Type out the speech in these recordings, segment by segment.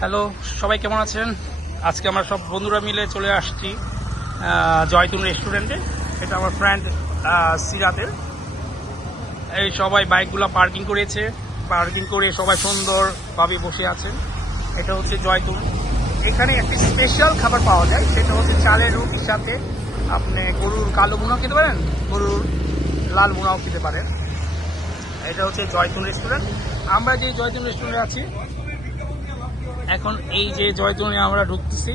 Hello, সবাই কেমন আছেন? আজকে আমরা সব বন্ধুরা মিলে চলে আসছি জয়তুন রেস্টুরেন্টে। এটা আমার ফ্রেন্ড সিরাতের। এই সবাই বাইকগুলো পার্কিং করেছে, পার্কিং করে সবাই সুন্দরভাবে বসে আছেন। এটা হচ্ছে জয়তুন। এখানে একটি স্পেশাল খাবার পাওয়া যায়, সেটা হচ্ছে চালের রুটির সাথে আপনি গরুর কালো ভুনাও খেতে পারেন, গরুর লাল ভুনাও খেতে পারেন। এটা হচ্ছে জয়তুন রেস্টুরেন্ট। আমরা যে জয়তুন রেস্টুরেন্টে আছি এখন, এই যে জয়তুনে আমরা ঢুকতেছি।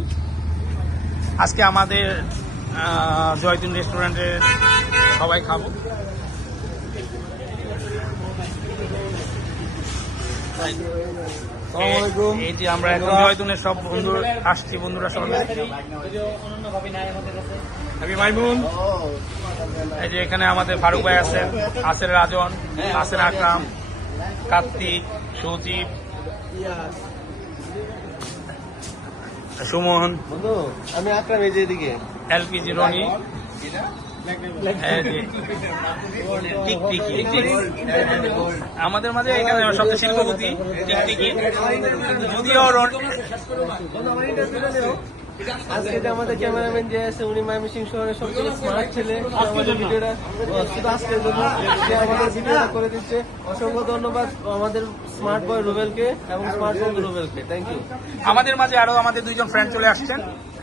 আজকে আমাদের জয়তুন রেস্টুরেন্টে সবাই খাবো। এই যে আমরা এখন জয়তুনের সব বন্ধু আসছি, বন্ধুরা সবাই। এই যে এখানে আমাদের ফারুক ভাই আছেন, আসের রাজন, আসের আকরাম, কার্তিক, সজীব, সুমন, আমি আকরাম, এই যে এদিকে এলপিজি রনি, আমাদের মাঝে এখানে সবচেয়ে শিল্পপতি টিকটিকি। যদিও আজকে যে আমাদের ক্যামেরাম্যান যে আছে উনি ময়মনসিংহ শহরের সবচেয়ে স্মার্ট ছেলে, আমাদের ভিডিওটা শুধু আজকের জন্য আমাদের ভিডিওটা করে দিচ্ছে। অসংখ্য ধন্যবাদ আমাদের স্মার্ট বয় রুবেলকে এবং স্মার্ট বন্ধু রুবেলকে, থ্যাংক ইউ। আমাদের মাঝে আরো আমাদের দুইজন ফ্রেন্ড চলে আসছেন।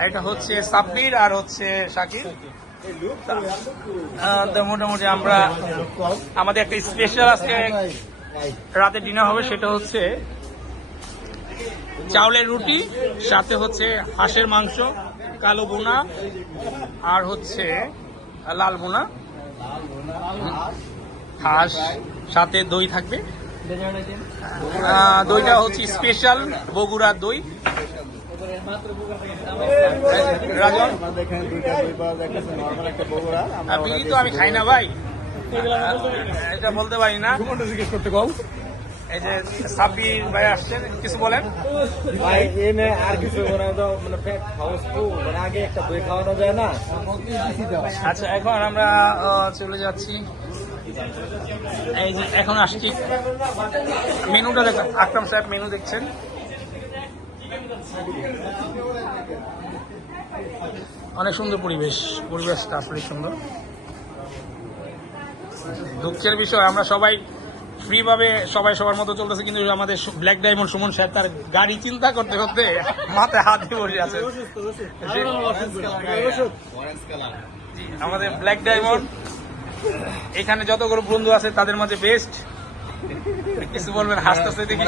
এটা হচ্ছে সাব্বির আর হচ্ছে শাকির। মোটামুটি আমরা আমাদের একটা স্পেশাল আজকে রাতে ডিনার হবে, সেটা হচ্ছে চাউলের রুটি, সাথে হচ্ছে হাঁসের মাংস, কালো বোনা আর হচ্ছে লাল বোনা, হাঁস, সাথে দই থাকবে। দইটা হচ্ছে স্পেশাল বগুড়ার দই। রাজন, বিড়ি তো আমি খাই না ভাই, এটা বলতে পারি না। এই যে সাব্বির ভাই আসছেন, কিছু বলেন ভাই। এনে আর কিছু মানে পেট হাউসফুল, মানে আগে একটা বই খাওয়ানো যায় না। আচ্ছা, এখন আমরা চলে যাচ্ছি। এই যে এখন আসছি, মেনুটা দেখেন, আকরাম সাহেব মেনু দেখছেন। অনেক সুন্দর পরিবেশটা আসলে সুন্দর। দুঃখের বিষয়, আমরা সবাই ফ্রি ভাবে সবাই সবার মতো চলতেছে, কিন্তু আমাদের ব্ল্যাক ডায়মন্ড সুমন সাহেব তার গাড়ি চিন্তা করতে করতে মাথায় হাত দিয়ে বসে আছে। আমাদের ব্ল্যাক ডায়মন্ড এখানে যতগুলো বন্ধু আছে তাদের মাঝে বেস্ট। কিছু বলবেন? হাসতেছে দেখি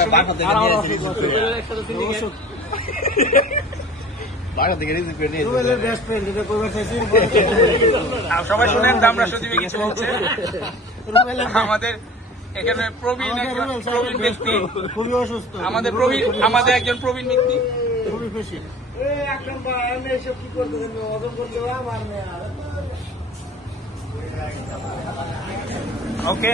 সবাই শুনেন, আমরা সজীবে কিছু বলছে। আমাদের এখানে প্রবীণ ব্যক্তি, খুবই অসুস্থ আমাদের একজন প্রবীণ ব্যক্তি। খুবই খুশি। ওকে।